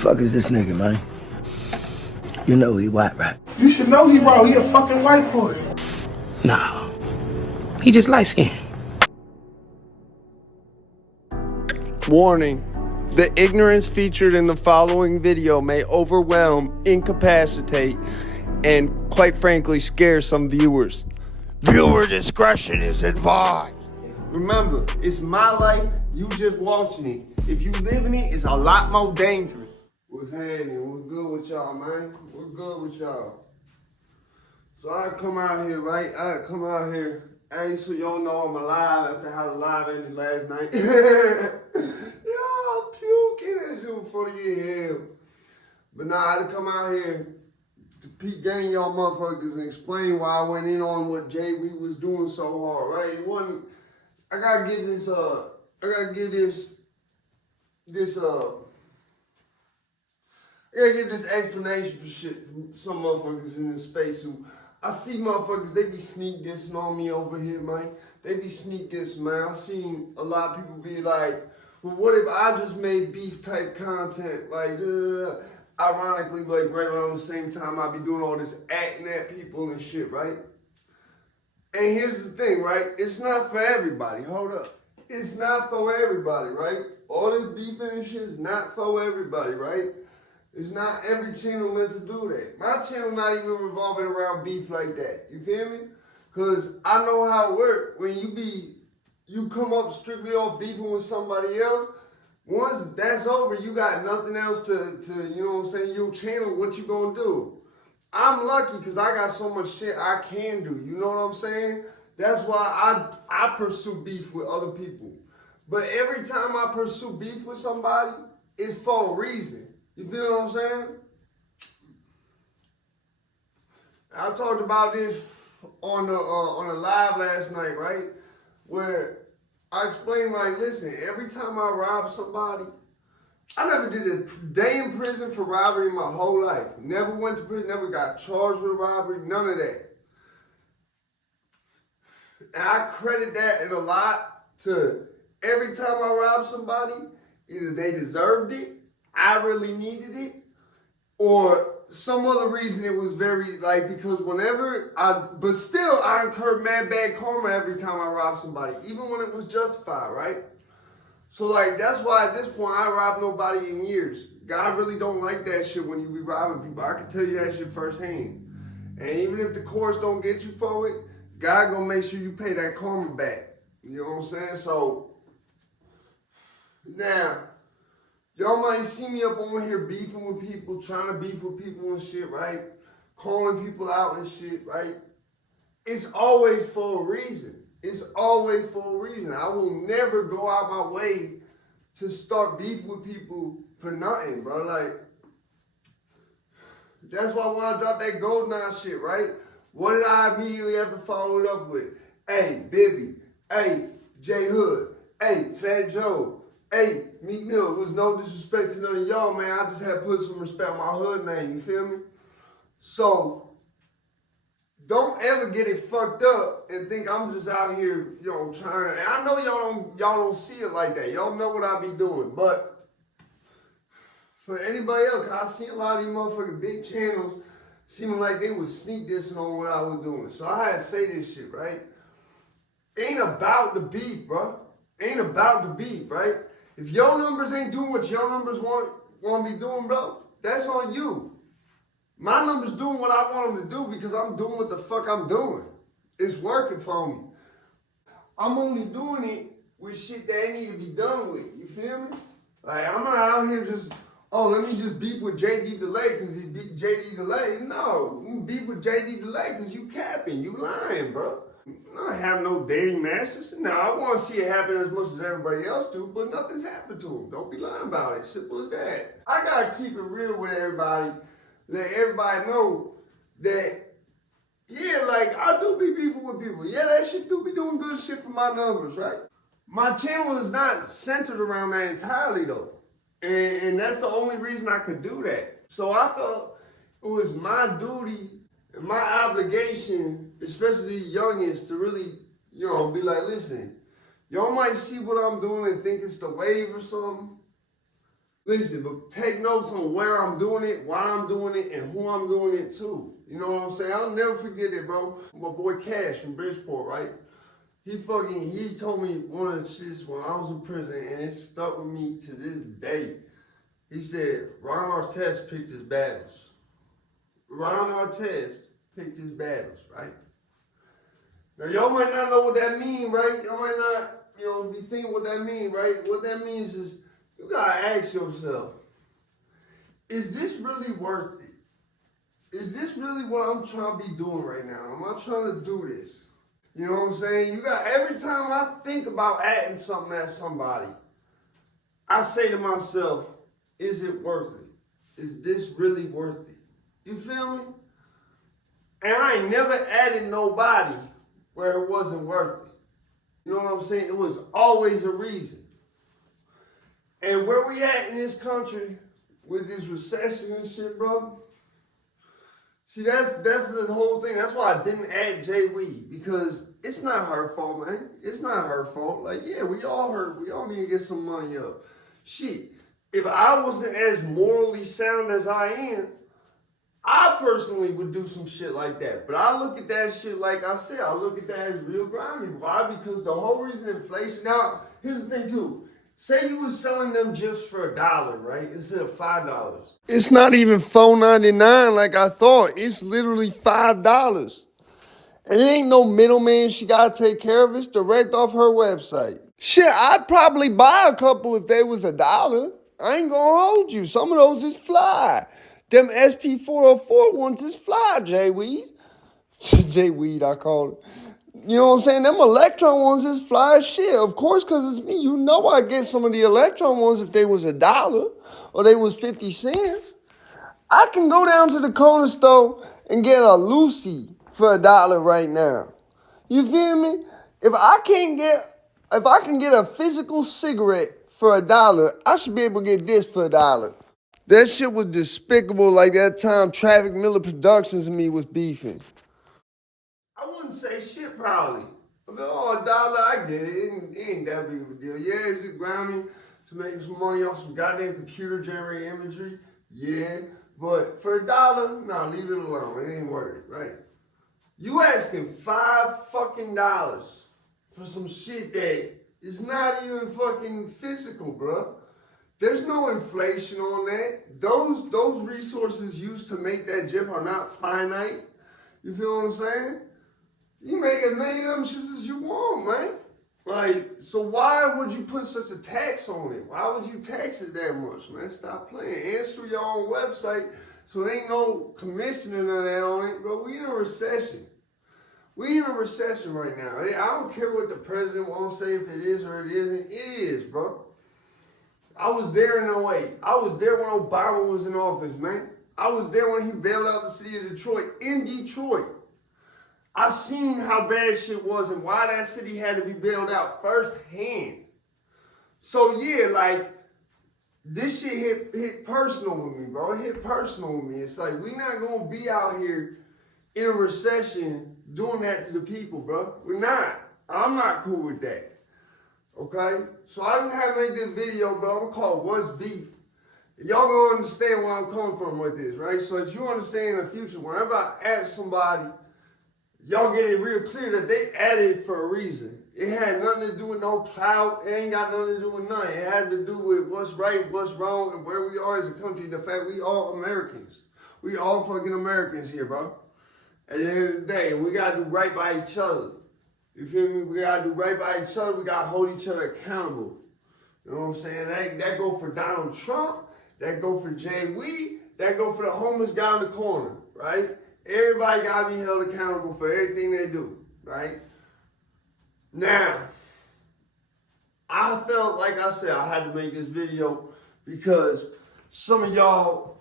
Fuck is this nigga, man? You know he white, right? You should know he bro. He a fucking white boy. Nah. He just light skinned. Warning. The ignorance featured in the following video may overwhelm, incapacitate, and quite frankly scare some viewers. Viewer discretion is advised. Remember, it's my life, you just watching it. If you living it, it's a lot more dangerous. What's happening? What's good with y'all, man? What's good with y'all? So I come out here, right? Hey, so y'all know I'm alive after how the live ended last night. Y'all puking, that shit was funny as hell. But nah, I had to come out here to peek gang y'all motherfuckers and explain why I went in on what JB was doing so hard, right? It wasn't, I gotta give this explanation for shit from some motherfuckers in this space who, I see motherfuckers, they be sneak dissing on me over here, man. They be sneak dissing, man. I seen a lot of people be like, well, what if I just made beef type content? Like, ironically, like right around the same time I be doing all this acting at people and shit, right? And here's the thing, right? It's not for everybody. Hold up. It's not for everybody, right? All this beefing and shit is not for everybody, right? It's not every channel meant to do that. My channel not even revolving around beef like that. You feel me? Because I know how it works. When you come up strictly off beefing with somebody else, once that's over, you got nothing else to you know what I'm saying, your channel, what you gonna do? I'm lucky because I got so much shit I can do. You know what I'm saying? That's why I pursue beef with other people. But every time I pursue beef with somebody, it's for a reason. You feel what I'm saying? I talked about this on the live last night, right? Where I explained, like, listen, every time I rob somebody, I never did a day in prison for robbery in my whole life. Never went to prison, never got charged with a robbery, none of that. And I credit that in a lot to every time I rob somebody, either they deserved it, I really needed it, or some other reason it was very, like, because but still I incurred mad bad karma every time I robbed somebody, even when it was justified, right? So, like, that's why at this point I robbed nobody in years. God really don't like that shit when you be robbing people. I can tell you that shit firsthand. And even if the courts don't get you for it, God gonna make sure you pay that karma back. You know what I'm saying? So, now, y'all might see me up on here beefing with people, trying to beef with people and shit, right? Calling people out and shit, right? It's always for a reason. It's always for a reason. I will never go out my way to start beef with people for nothing, bro. Like, that's why when I dropped that GoldenEye shit, right? What did I immediately have to follow it up with? Hey, Bibby. Hey, J Hood. Hey, Fat Joe. Hey, Meek Mill. It was no disrespect to none of y'all, man. I just had to put some respect on my hood name, you feel me? So, don't ever get it fucked up and think I'm just out here, you know, trying. And I know y'all don't see it like that. Y'all know what I be doing. But for anybody else, I see a lot of these motherfucking big channels seeming like they was sneak dissing on what I was doing. So I had to say this shit, right? Ain't about the beef, bro. Ain't about the beef, right? If your numbers ain't doing what your numbers want to be doing, bro, that's on you. My numbers doing what I want them to do because I'm doing what the fuck I'm doing. It's working for me. I'm only doing it with shit that ain't need to be done with. You feel me? Like, I'm not out here just, oh, let me just beef with JD Delay because he beat JD Delay. No, you beef with JD Delay because you capping, you lying, bro. I don't have no dating masters. No, I want to see it happen as much as everybody else do, but nothing's happened to them. Don't be lying about it. Simple as that. I gotta keep it real with everybody. Let everybody know that, yeah, like, I do be beefing with people. Yeah, that shit do be doing good shit for my numbers, right? My channel is not centered around that entirely, though. And that's the only reason I could do that. So I felt it was my duty and my obligation, especially the youngest, to really, you know, be like, listen, y'all might see what I'm doing and think it's the wave or something. Listen, but take notes on where I'm doing it, why I'm doing it, and who I'm doing it to. You know what I'm saying? I'll never forget it, bro. My boy Cash from Bridgeport, right? He told me one of the shits when I was in prison, and it stuck with me to this day. He said, Ron Artest picked his battles. Ron Artest picked his battles, right? Now, y'all might not know what that means, right? Y'all might not, be thinking what that means, right? What that means is you gotta ask yourself, is this really worth it? Is this really what I'm trying to be doing right now? Am I trying to do this? You know what I'm saying? Every time I think about adding something at somebody, I say to myself, is it worth it? Is this really worth it? You feel me? And I ain't never added nobody where it wasn't worth it. You know what I'm saying? It was always a reason. And where we at in this country with this recession and shit, bro, see, that's the whole thing. That's why I didn't add Jay Weed, because it's not her fault, man. It's not her fault. Like, yeah, we all hurt. We all need to get some money up. Shit, if I wasn't as morally sound as I am, I personally would do some shit like that. But I look at that shit, like I said, I look at that as real grimy. Why? Because the whole reason inflation. Now, here's the thing, too. Say you was selling them GIFs for $1, right? Instead of $5. It's not even $4.99 like I thought. It's literally $5. And it ain't no middleman she gotta take care of. It's direct off her website. Shit, I'd probably buy a couple if they was $1. I ain't gonna hold you. Some of those is fly. Them SP404 ones is fly, J-Weed. J-Weed, I call it. You know what I'm saying? Them Electron ones is fly as shit. Of course, because it's me. You know I get some of the Electron ones if they was $1 or they was 50 cents. I can go down to the corner store and get a Lucy for $1 right now. You feel me? If I can get a physical cigarette for $1, I should be able to get this for $1. That shit was despicable, like that time Traffic Miller Productions and me was beefing. I wouldn't say shit probably. I mean, $1, I get it. It ain't that big of a deal. Yeah, is it grimy to make some money off some goddamn computer-generated imagery? Yeah. But for $1, nah, leave it alone. It ain't worth it, right? You asking $5 fucking for some shit that is not even fucking physical, bro. There's no inflation on that. Those resources used to make that GIF are not finite. You feel what I'm saying? You make as many of them shits as you want, man. Like, so why would you put such a tax on it? Why would you tax it that much, man? Stop playing. Answer your own website, so there ain't no commission or none of that on it, bro. We in a recession. We in a recession right now. I don't care what the president won't say, if it is or it isn't. It is, bro. I was there in 08. I was there when Obama was in office, man. I was there when he bailed out the city of Detroit, in Detroit. I seen how bad shit was and why that city had to be bailed out firsthand. So yeah, like, this shit hit personal with me, bro. It hit personal with me. It's like, we not gonna be out here in a recession doing that to the people, bro. We're not. I'm not cool with that. Okay? So I just had to make this video, bro. I'm gonna call it What's Beef. Y'all gonna understand where I'm coming from with this, right? So that you understand in the future, whenever I ask somebody, y'all get it real clear that they added it for a reason. It had nothing to do with no clout. It ain't got nothing to do with nothing. It had to do with what's right, what's wrong, and where we are as a country. The fact we all Americans. We all fucking Americans here, bro. At the end of the day, we gotta do right by each other. You feel me? We gotta do right by each other. We gotta hold each other accountable. You know what I'm saying? That go for Donald Trump. That go for Jay Weed. That go for the homeless guy in the corner, right? Everybody gotta be held accountable for everything they do, right? Now, I felt like I said I had to make this video because some of y'all,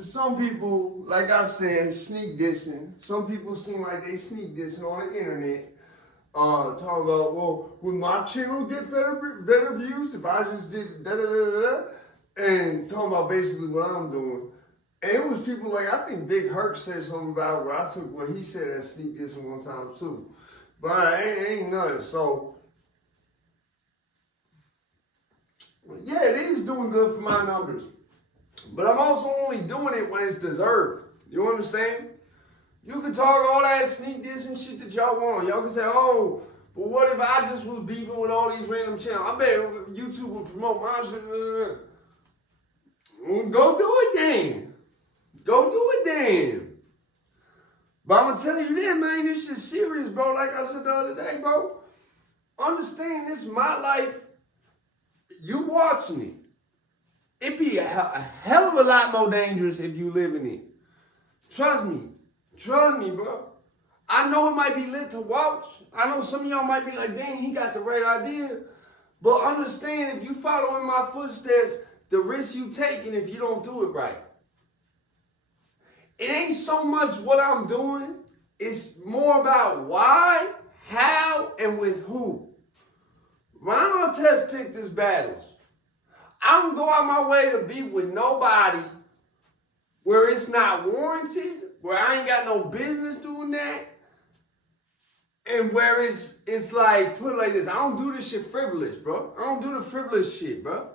some people, like I said, sneak dissing. Some people seem like they sneak dissing on the internet. Talking about, well, would my channel get better views if I just did da-da-da-da-da? And talking about basically what I'm doing. And it was people like, I think Big Herc said something about where I took what he said and sneak dissing one time too. But it ain't nothing. So, Yeah, it is doing good for my numbers. But I'm also only doing it when it's deserved. You understand? You can talk all that sneak diss and shit that y'all want. Y'all can say, oh, but what if I just was beefing with all these random channels? I bet YouTube would promote my shit. Well, go do it then. Go do it then. But I'm going to tell you this, man, this shit's serious, bro. Like I said the other day, bro. Understand this is my life. You watching it. It'd be a hell of a lot more dangerous if you live in it. Trust me. Trust me, bro. I know it might be lit to watch. I know some of y'all might be like, dang, he got the right idea. But understand, if you follow in my footsteps, the risk you taking if you don't do it right. It ain't so much what I'm doing. It's more about why, how, and with who. Ron Artest picked his battles. I don't go out my way to beef with nobody where it's not warranted, where I ain't got no business doing that, and where it's like, put it like this, I don't do this shit frivolous, bro. I don't do the frivolous shit, bro.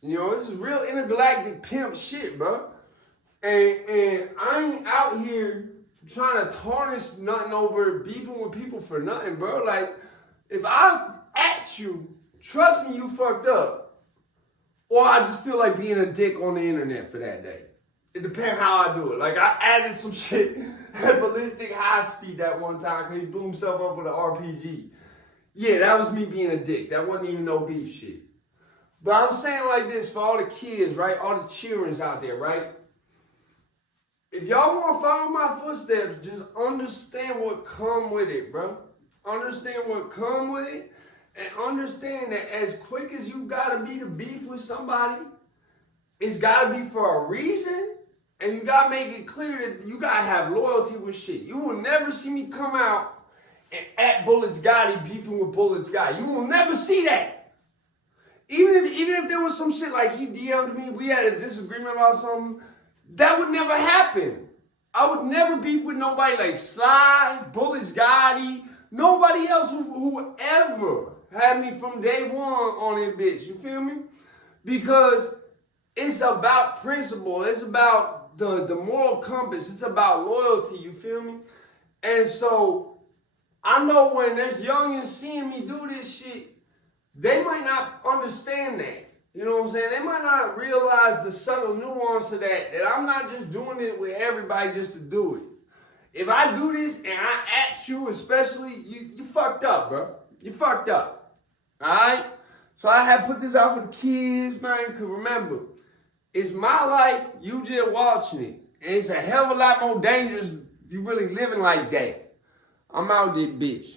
You know, this is real intergalactic pimp shit, bro. And I ain't out here trying to tarnish nothing over beefing with people for nothing, bro. Like, if I at you, trust me, you fucked up. Or I just feel like being a dick on the internet for that day. It depends how I do it. Like, I added some shit at Ballistic High Speed that one time because he blew himself up with an RPG. Yeah, that was me being a dick. That wasn't even no beef shit. But I'm saying like this for all the kids, right? All the cheerings out there, right? If y'all want to follow my footsteps, just understand what come with it, bro. Understand what come with it. And understand that as quick as you gotta be to beef with somebody, it's gotta be for a reason. And you gotta make it clear that you gotta have loyalty with shit. You will never see me come out and at Bullets Gotti beefing with Bullets Gotti. You will never see that. Even if there was some shit like he DM'd me, we had a disagreement about something, that would never happen. I would never beef with nobody like Sly, Bullets Gotti, nobody else who ever had me from day one on it, bitch. You feel me? Because it's about principle. It's about the moral compass. It's about loyalty. You feel me? And so I know when there's youngins seeing me do this shit, they might not understand that. You know what I'm saying? They might not realize the subtle nuance of that I'm not just doing it with everybody just to do it. If I do this and I at you especially, you fucked up, bro. You fucked up. Alright? So I had put this out for the kids, man, because remember, it's my life, you just watching it. And it's a hell of a lot more dangerous if you really living like that. I'm out there, bitch.